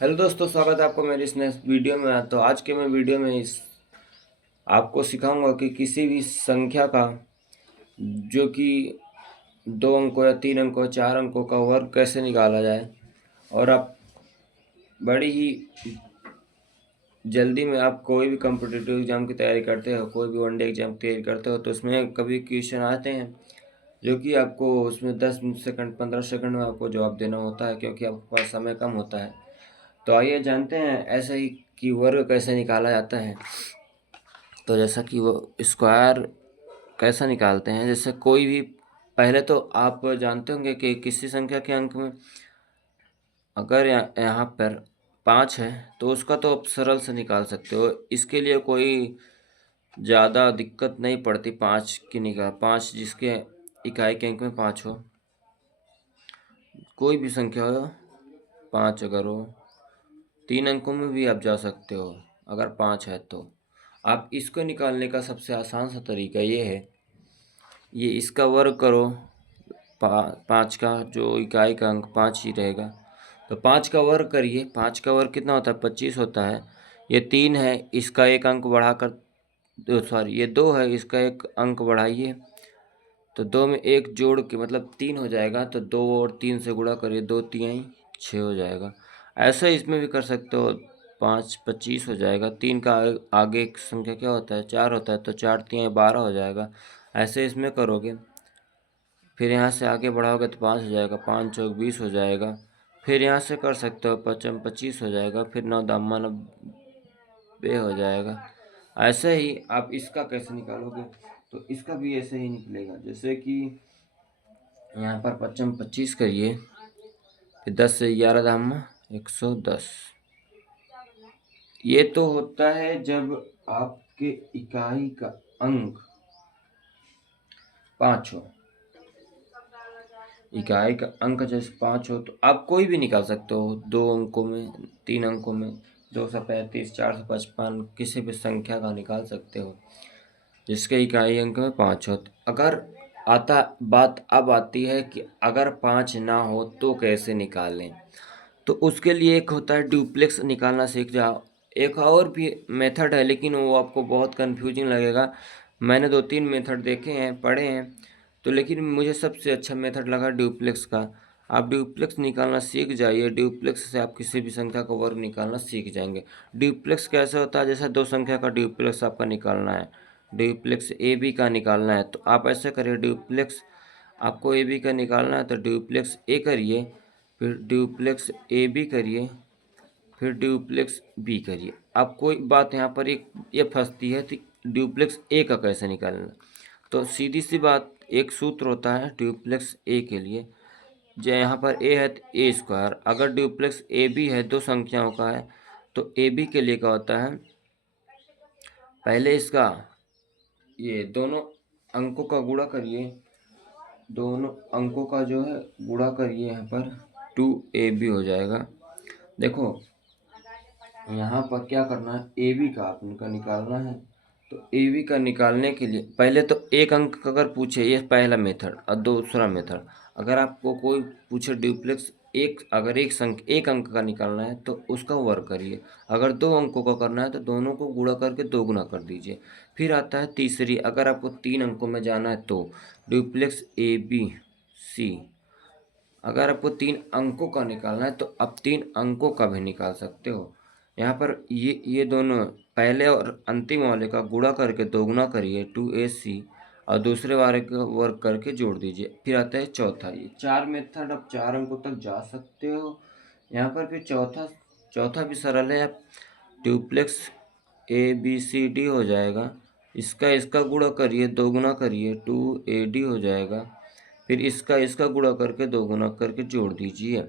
Hello दोस्तों, स्वागत है आपको मेरी इस नए वीडियो में। तो आज के मैं वीडियो में आपको सिखाऊंगा कि किसी भी संख्या का जो कि 2 अंकों या 3 अंकों 4 अंकों का वर्ग कैसे निकाला जाए। और आप बड़ी ही जल्दी में आप कोई भी कॉम्पिटिटिव एग्जाम की तैयारी करते हो, कोई भी वनडे एग्जाम की तैयारी करते हो, तो उसमें कभी क्वेश्चन आते हैं जो कि आपको उसमें 10 सेकंड 15 सेकंड में आपको जवाब देना होता है, क्योंकि आपके पास समय कम होता है। तो आइए जानते हैं ऐसे ही कि वर्ग कैसे निकाला जाता है। तो जैसा कि वो स्क्वायर कैसा निकालते हैं, जैसे कोई भी, पहले तो आप जानते होंगे कि किसी संख्या के अंक में अगर यहाँ पर 5 है तो उसका तो आप सरल से निकाल सकते हो। इसके लिए कोई ज़्यादा दिक्कत नहीं पड़ती। 5 जिसके इकाई के अंक में 5 हो, कोई भी संख्या हो, 5 अगर हो, 3 अंकों में भी आप जा सकते हो। अगर 5 है तो आप इसको निकालने का सबसे आसान सा तरीका ये है, ये इसका वर्ग करो। 5 का जो इकाई का अंक 5 ही रहेगा, तो 5 का वर्ग करिए। 5 का वर्ग कितना होता है? 25 होता है। ये 3 है, इसका एक अंक बढ़ाकर, सॉरी ये 2 है, इसका एक अंक बढ़ाइए। तो 2 में एक जोड़ के मतलब 3 हो जाएगा, तो 2 और 3 से गुणा करिए, 2 3 6 हो जाएगा। ऐसा इसमें भी कर सकते हो। 5 25 हो जाएगा। 3 का आगे एक संख्या क्या होता है? 4 होता है, तो 4 3 12 हो जाएगा। ऐसे इसमें करोगे, फिर यहाँ से आगे बढ़ाओगे तो 5 हो जाएगा, 5 चौक 20 हो जाएगा। फिर यहाँ से कर सकते हो, 5 25 हो जाएगा, फिर 9 दामा 90 हो जाएगा। ऐसे ही आप इसका कैसे निकालोगे, तो इसका भी ऐसे ही निकलेगा। जैसे कि यहाँ पर 5 25 करिए, फिर 10 से 11 दामा 110। ये तो होता है जब आपके इकाई का अंक 5 हो। इकाई का अंक जैसे 5 हो तो आप कोई भी निकाल सकते हो। 2 अंकों में, 3 अंकों में, 235 455 किसी भी संख्या का निकाल सकते हो जिसके इकाई अंक में 5 हो। अगर आता बात अब आती है कि अगर 5 ना हो तो कैसे निकालें, तो उसके लिए एक होता है ड्यूप्लेक्स निकालना सीख जाओ। एक और भी मेथड है, लेकिन वो आपको बहुत कंफ्यूजिंग लगेगा। मैंने 2 3 मेथड देखे हैं, पढ़े हैं, तो लेकिन मुझे सबसे अच्छा मेथड लगा ड्यूप्लेक्स का। आप ड्यूप्लेक्स निकालना सीख जाइए। ड्यूप्लेक्स से आप किसी भी संख्या का वर्ग निकालना सीख जाएंगे। ड्यूप्लेक्स कैसे होता है? जैसे 2 संख्या का ड्यूप्लेक्स आपका निकालना है, ड्यूप्लेक्स ए बी का निकालना है, तो आप ऐसे करिए। ड्यूप्लेक्स आपको ए बी का निकालना है तो ड्यूप्लेक्स ए करिए, फिर ड्यूप्लेक्स ए बी करिए, फिर ड्यूप्लेक्स बी करिए। अब कोई बात यहाँ पर एक ये फंसती है, तो ड्यूप्लेक्स ए का कैसे निकालना? तो सीधी सी बात, एक सूत्र होता है ड्यूप्लेक्स ए के लिए। जो यहाँ पर ए है तो ए स्क्वायर। अगर ड्यूप्लेक्स ए बी है, 2 संख्याओं का है, तो ए बी के लिए क्या होता है? पहले इसका ये दोनों अंकों का गुणा करिए, दोनों अंकों का जो है गुणा करिए। यहाँ पर 2ab हो जाएगा। देखो यहाँ पर क्या करना है, ए बी का आपका निकालना है। तो ए बी का निकालने के लिए पहले तो एक अंक अगर पूछे, ये पहला मेथड। और दूसरा मेथड, अगर आपको कोई पूछे ड्यूप्लेक्स एक, अगर एक अंक का निकालना है तो उसका वर्ग करिए। अगर 2 अंकों का करना है तो दोनों को गुणा करके 2 गुना कर दीजिए। फिर आता है तीसरी, अगर आपको 3 अंकों में जाना है तो ड्यूप्लेक्स ए बी सी। अगर आपको 3 अंकों का निकालना है तो आप 3 अंकों का भी निकाल सकते हो। यहाँ पर ये दोनों पहले और अंतिम वाले का गुणा करके दोगुना करिए, 2ac, और दूसरे वाले का वर्ग करके जोड़ दीजिए। फिर आता है चौथा। ये 4 मेथड, आप 4 अंकों तक जा सकते हो। यहाँ पर फिर चौथा चौथा भी सरल है। आप duplex A B C D हो जाएगा, इसका इसका गुणा करिए, दोगुना करिए, 2ad हो जाएगा। फिर इसका इसका गुणा करके दोगुना करके जोड़ दीजिए,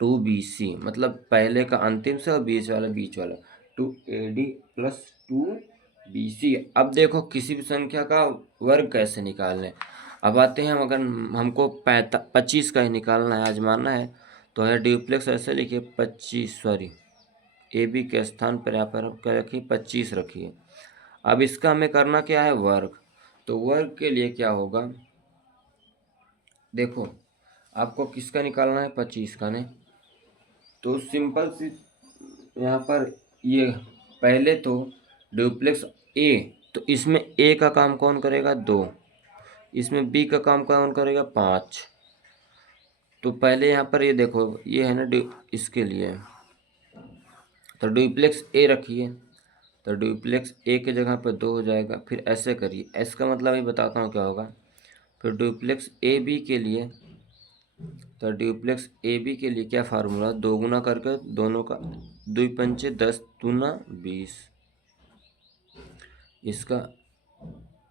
2bc। मतलब पहले का अंतिम से और बीच वाला 2ad प्लस 2bc। अब देखो किसी भी संख्या का वर्ग कैसे निकालने। अब आते हैं हम, अगर हमको 25 का ही निकालना है, आजमाना है, तो है ड्यूप्लेक्स ऐसे लिखिए 25, सॉरी ए बी के स्थान पर यहाँ पर क्या रखिए, 25 रखिए। अब इसका हमें करना क्या है? वर्ग। तो वर्ग के लिए क्या होगा, देखो आपको किसका निकालना है? 25 का। नहीं, तो सिंपल सी यहाँ पर ये पहले तो डुप्लेक्स ए, तो इसमें ए का काम कौन करेगा 2, इसमें बी का काम कौन करेगा 5। तो पहले यहाँ पर ये देखो ये है ना इसके लिए, तो डुप्लेक्स ए रखिए, तो डुप्लेक्स ए की जगह पर 2 हो जाएगा। फिर ऐसे करिए, एस का मतलब ही बताता हूँ क्या होगा। फिर डुप्लेक्स ए बी के लिए, तो डुप्लेक्स ए बी के लिए क्या फार्मूला, 2 गुना करके दोनों का 2 पंचे 10 दूना 20। इसका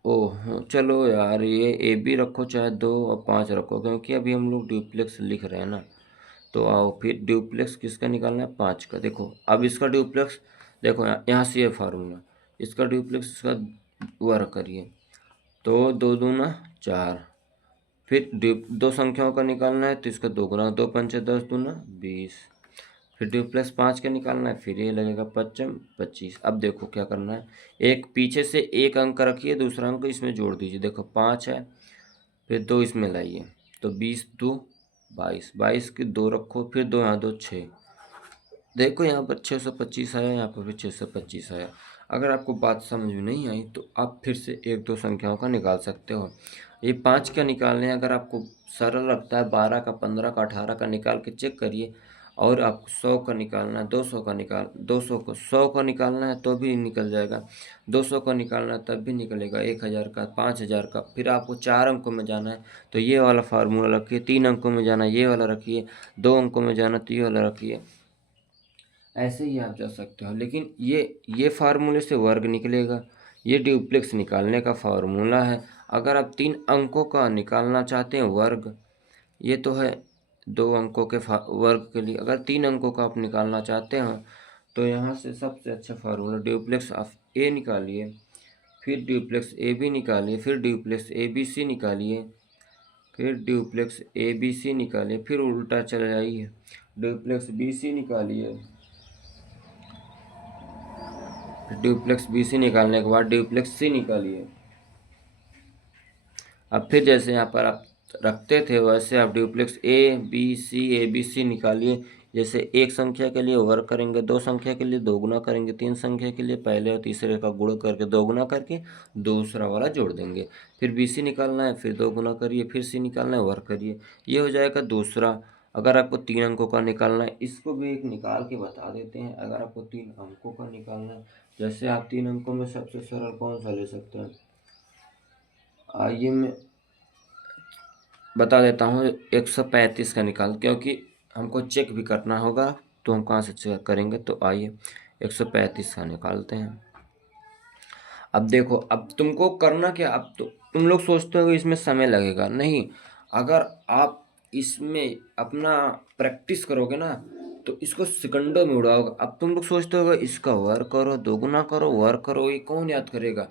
ओह चलो यार, ये ए बी रखो चाहे 2 और 5 रखो, क्योंकि अभी हम लोग डुप्लेक्स लिख रहे हैं ना। तो आओ फिर डुप्लेक्स किसका निकालना है 5 का। देखो अब इसका डुप्लेक्स, देखो यहाँ से ये फार्मूला, इसका डुप्लेक्स इसका वर्क करिए, तो 2 दूना 4। फिर दो संख्याओं का निकालना है, तो इसका 2 गुना 2 पंचे 10 दूना 20। फिर डुप्लेक्स 5 का निकालना है, फिर ये लगेगा 5 25। अब देखो क्या करना है, एक पीछे से एक अंक रखिए, दूसरा अंक इसमें जोड़ दीजिए। देखो 5 है, फिर 2 इसमें लाइए, तो 20 2 22, 22 की 2 रखो, फिर 2 यहाँ 2 6। देखो यहाँ पर 625 आया, यहाँ पर भी 625 आया। अगर आपको बात समझ में नहीं आई तो आप फिर से एक दो संख्याओं का निकाल सकते हो। ये 5 का निकालने, अगर आपको सरल लगता है 12 का 15 का 18 का निकाल के चेक करिए। और आपको 100 का निकालना है, 200 का 200 को 100 का निकालना है तो भी निकल जाएगा, 200 का निकालना है तब भी निकलेगा, 1000 का 5000 का। फिर आपको 4 अंकों में जाना है तो ये वाला फार्मूला रखिए, 3 अंकों में जाना है ये वाला रखिए, 2 अंकों में जाना तो ये वाला रखिए। ऐसे ही आप जा सकते हो। लेकिन ये फार्मूले से वर्ग निकलेगा, ये डुप्लेक्स निकालने का फार्मूला है। अगर आप 3 अंकों का निकालना चाहते हैं वर्ग, ये तो है 2 अंकों के वर्ग के लिए। अगर 3 अंकों का आप निकालना चाहते हो तो यहाँ से सबसे अच्छा फार्मूला डुप्लेक्स ऑफ ए निकालिए, फिर डुप्लेक्स ए बी निकालिए, फिर डुप्लेक्स ए बी सी निकालिए, फिर डुप्लेक्स ए बी सी निकालिए, फिर उल्टा चले जाइए डुप्लेक्स बी सी निकालिए, डुप्लेक्स बी सी निकालने के बाद डुप्लेक्स सी निकालिए। अब फिर जैसे यहाँ पर आप रखते थे वैसे आप डुप्लेक्स ए बी सी निकालिए। जैसे एक संख्या के लिए वर्ग करेंगे, 2 संख्या के लिए 2 गुना करेंगे, 3 संख्या के लिए पहले और तीसरे का गुण करके 2 गुना करके दूसरा वाला जोड़ देंगे। फिर बी सी निकालना है, फिर 2 गुना करिए, फिर सी निकालना है, वर्ग करिए, ये हो जाएगा दूसरा। अगर आपको 3 अंकों का निकालना है, इसको भी एक निकाल के बता देते हैं। अगर आपको 3 अंकों का निकालना है, जैसे आप 3 अंकों में सबसे सरल कौन सा ले सकते हैं, आइए मैं बता देता हूँ। 135 का निकाल, क्योंकि हमको चेक भी करना होगा तो हम कहाँ से चेक करेंगे। तो आइए 135 का निकालते हैं। अब देखो, अब तुमको करना क्या, अब तो तुम लोग सोचते हो इसमें समय लगेगा, नहीं। अगर आप इसमें अपना प्रैक्टिस करोगे ना तो इसको सेकंडों में उड़ाओगे। अब तुम लोग सोचते हो इसका वर्क करो, दोगुना करो, वर्क करो, ये कौन याद करेगा।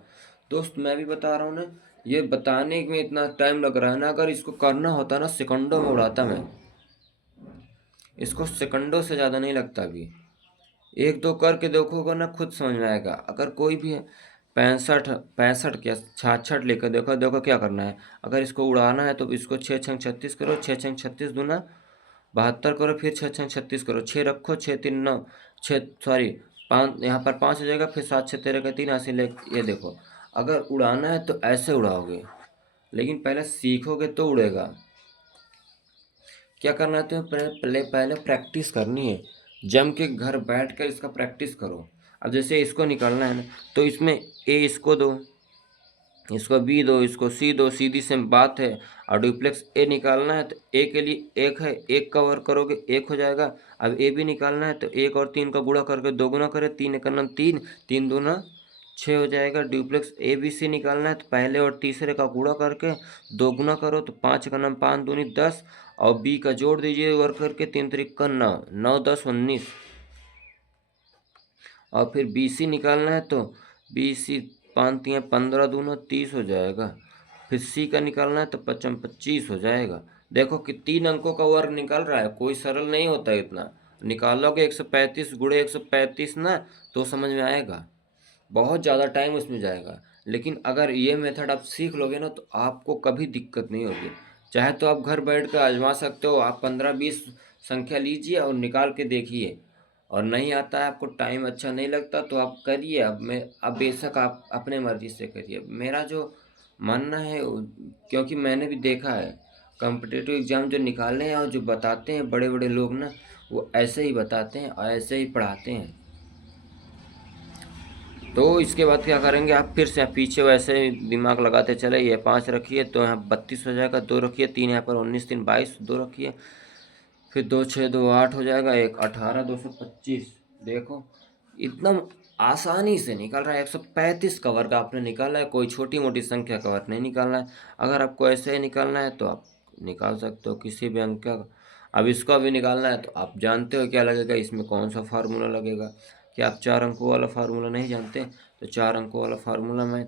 दोस्त मैं भी बता रहा हूँ ना, ये बताने में इतना टाइम लग रहा है ना, अगर इसको करना होता ना सेकंडों में उड़ाता मैं इसको, सेकंडों से ज़्यादा नहीं लगता। अभी एक दो करके देखोगे ना खुद समझ में आएगा। अगर कोई भी है 65 65 क्या 66 लेकर देखो, देखो क्या करना है। अगर इसको उड़ाना है तो इसको 6 छंग 36 करो, 6 छंग 36 दूना 72 करो, फिर 6 छंग 36 करो, 6 रखो, 6 3 9, 6 सॉरी 5, यहाँ पर 5 हो जाएगा, फिर 7 6 13 का 3 ऐसे ले। ये देखो, अगर उड़ाना है तो ऐसे उड़ाओगे, लेकिन पहले सीखोगे तो उड़ेगा। क्या करना है तो पहले प्रैक्टिस करनी है, जम के घर बैठ कर इसका प्रैक्टिस करो। अब जैसे इसको निकालना है ना, तो इसमें ए इसको दो, इसको बी दो, इसको सी दो, सीधी से बात है। और डुप्लेक्स ए निकालना है तो ए के लिए 1 है, 1 का वर्ग करोगे 1 हो जाएगा। अब ए बी निकालना है तो 1 और 3 का गुणा करके 2 गुना करे, 3 एक 3, 3 दूना 6 हो जाएगा। डुप्लेक्स ए बी सी निकालना है तो पहले और तीसरे का गुणा करके 2 गुना करो, तो 5 का 5 दूनी 10, और बी का जोड़ दीजिए वर्ग करके, 3 3 9, 9 10 19। और फिर बी सी निकालना है तो बी सी 5 3 15 दूना 30 हो जाएगा। फिर सी का निकालना है तो 5 25 हो जाएगा। देखो कि 3 अंकों का वर्ग निकल रहा है, कोई सरल नहीं होता इतना। निकालोगे 135 गुणे 135 ना, तो समझ में आएगा। बहुत ज़्यादा टाइम उसमें जाएगा, लेकिन अगर ये मेथड आप सीख लोगे ना तो आपको कभी दिक्कत नहीं होगी। चाहे तो आप घर बैठ कर आजमा सकते हो, आप 15 20 संख्या लीजिए और निकाल के देखिए। और नहीं आता है आपको, टाइम अच्छा नहीं लगता तो आप करिए। अब बेशक आप अपने मर्जी से करिए। मेरा जो मानना है क्योंकि मैंने भी देखा है कॉम्पिटिटिव एग्ज़ाम जो निकाले हैं और जो बताते हैं बड़े बड़े लोग ना, वो ऐसे ही बताते हैं और ऐसे ही पढ़ाते हैं। तो इसके बाद क्या करेंगे आप, फिर से पीछे वैसे ही दिमाग लगाते चले। ये 5 रखिए तो यहाँ 32 हो जाएगा, 2 रखिए, 3 यहाँ पर 19 3 22, 2 रखिए, फिर 2 6 2 8 हो जाएगा, 1 18 225। देखो एकदम आसानी से निकल रहा है। 135 का वर्ग आपने निकाला है, कोई छोटी मोटी संख्या का वर्ग नहीं निकालना है। अगर आपको ऐसे ही निकालना है तो आप निकाल सकते हो किसी भी अंक का। अब इसको भी निकालना है तो आप जानते हो क्या लगेगा, इसमें कौन सा फार्मूला लगेगा। क्या आप 4 अंकों वाला फार्मूला नहीं जानते? तो 4 अंकों वाला फार्मूला मैं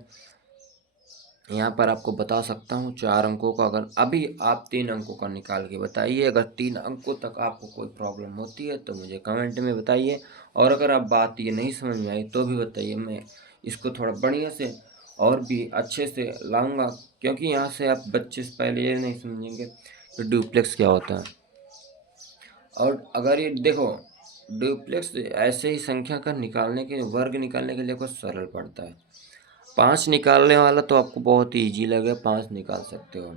यहाँ पर आपको बता सकता हूँ। 4 अंकों का अगर अभी आप 3 अंकों का निकाल के बताइए। अगर 3 अंकों तक आपको कोई प्रॉब्लम होती है तो मुझे कमेंट में बताइए। और अगर आप बात ये नहीं समझ में आई तो भी बताइए, मैं इसको थोड़ा बढ़िया से और भी अच्छे से लाऊंगा। क्योंकि यहाँ से आप बच्चे से पहले ये नहीं समझेंगे कि ड्यूप्लेक्स क्या होता है। और अगर ये देखो, ड्यूप्लेक्स ऐसे ही संख्या का निकालने के वर्ग निकालने के लिए कुछ सरल पड़ता है। 5 निकालने वाला तो आपको बहुत ही ईजी लगे, 5 निकाल सकते हो।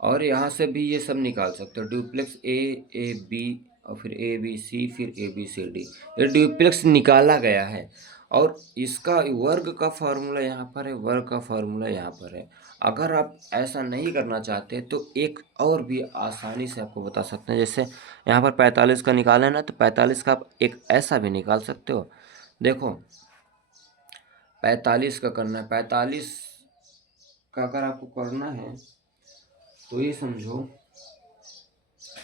और यहाँ से भी ये सब निकाल सकते हो। ड्यूप्लेक्स ए बी और फिर ए बी सी, फिर ए बी सी डी, ये ड्यूप्लेक्स निकाला गया है। और इसका वर्ग का फार्मूला यहाँ पर है, वर्ग का फार्मूला यहाँ पर है। अगर आप ऐसा नहीं करना चाहते तो एक और भी आसानी से आपको बता सकते हैं। जैसे यहाँ पर 45 का निकाला है ना, तो 45 का आप एक ऐसा भी निकाल सकते हो। देखो 45 का करना है, 45 का अगर आपको करना है तो ये समझो,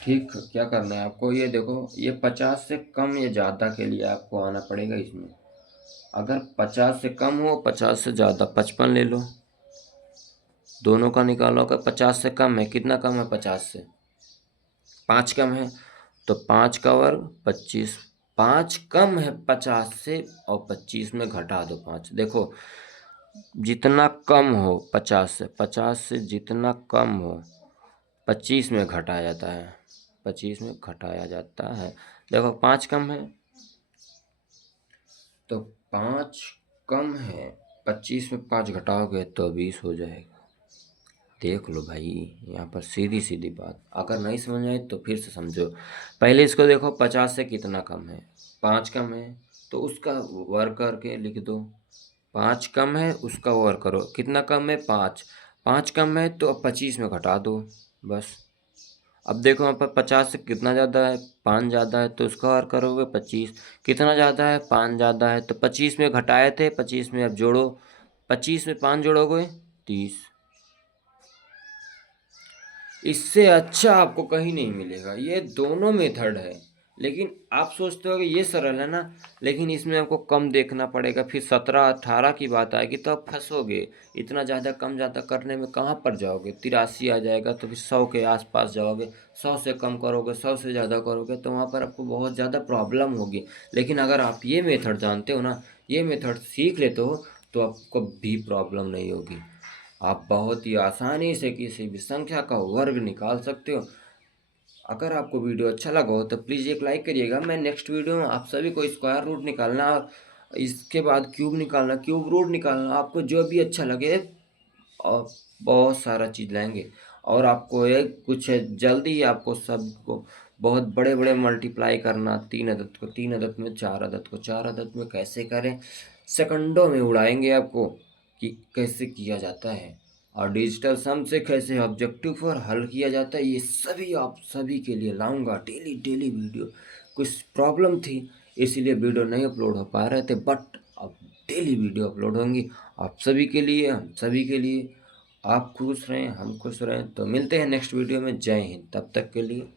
ठीक क्या करना है आपको, ये देखो, ये 50 से कम या ज़्यादा के लिए आपको आना पड़ेगा इसमें। अगर 50 से कम हो, 50 से ज़्यादा 55 ले लो, दोनों का निकालो। अगर 50 से कम है, कितना कम है 50 से? 5 कम है, तो 5 का वर्ग 25। 5 कम है 50 से और 25 में घटा दो 5। देखो जितना कम हो 50 से, 50 से जितना कम हो 25 में घटाया जाता है, 25 में घटाया जाता है। देखो 5 कम है तो 5 कम है, 25 में 5 घटाओगे तो 20 हो जाएगा। देख लो भाई, यहाँ पर सीधी सीधी बात। अगर नहीं समझ आए तो फिर से समझो। पहले इसको देखो, 50 से कितना कम है? 5 कम है, तो उसका वर्ग करके लिख दो। 5 कम है, उसका वर्ग करो। कितना कम है? 5। 5 कम है तो अब 25 में घटा दो, बस। अब देखो यहाँ पर 50 से कितना ज़्यादा है? 5 ज़्यादा है, तो उसका वर्ग करोगे 25। कितना ज़्यादा है? 5 ज़्यादा है, तो 25 में घटाए थे, 25 में अब जोड़ो। 25 में 5 जोड़ोगे 30। इससे अच्छा आपको कहीं नहीं मिलेगा। ये दोनों मेथड है, लेकिन आप सोचते हो कि ये सरल है ना, लेकिन इसमें आपको कम देखना पड़ेगा। फिर 17 18 की बात आएगी तो आप फंसोगे। इतना ज़्यादा कम ज़्यादा करने में कहाँ पर जाओगे? 83 आ जाएगा तो फिर 100 के आसपास जाओगे। 100 से कम करोगे, 100 से ज़्यादा करोगे तो वहाँ पर आपको बहुत ज़्यादा प्रॉब्लम होगी। लेकिन अगर आप ये मेथड जानते हो ना, ये मेथड सीख लेते हो, तो आपको भी प्रॉब्लम नहीं होगी। आप बहुत ही आसानी से किसी भी संख्या का वर्ग निकाल सकते हो। अगर आपको वीडियो अच्छा लगा हो तो प्लीज़ एक लाइक करिएगा। मैं नेक्स्ट वीडियो में आप सभी को स्क्वायर रूट निकालना और इसके बाद क्यूब निकालना, क्यूब रूट निकालना, आपको जो भी अच्छा लगे, और बहुत सारा चीज़ लाएंगे। और आपको एक कुछ जल्दी ही आपको सबको बहुत बड़े बड़े मल्टीप्लाई करना, 3 अदद को 3 अदद में, 4 अदद को 4 अदद में कैसे करें, सेकंडों में उड़ाएंगे आपको कि कैसे किया जाता है। और डिजिटल सम से कैसे ऑब्जेक्टिव पर हल किया जाता है, ये सभी आप सभी के लिए लाऊंगा डेली डेली वीडियो। कुछ प्रॉब्लम थी इसीलिए वीडियो नहीं अपलोड हो पा रहे थे, बट अब डेली वीडियो अपलोड होंगी आप सभी के लिए, हम सभी के लिए। आप खुश रहें, हम खुश रहें। तो मिलते हैं नेक्स्ट वीडियो में। जय हिंद, तब तक के लिए।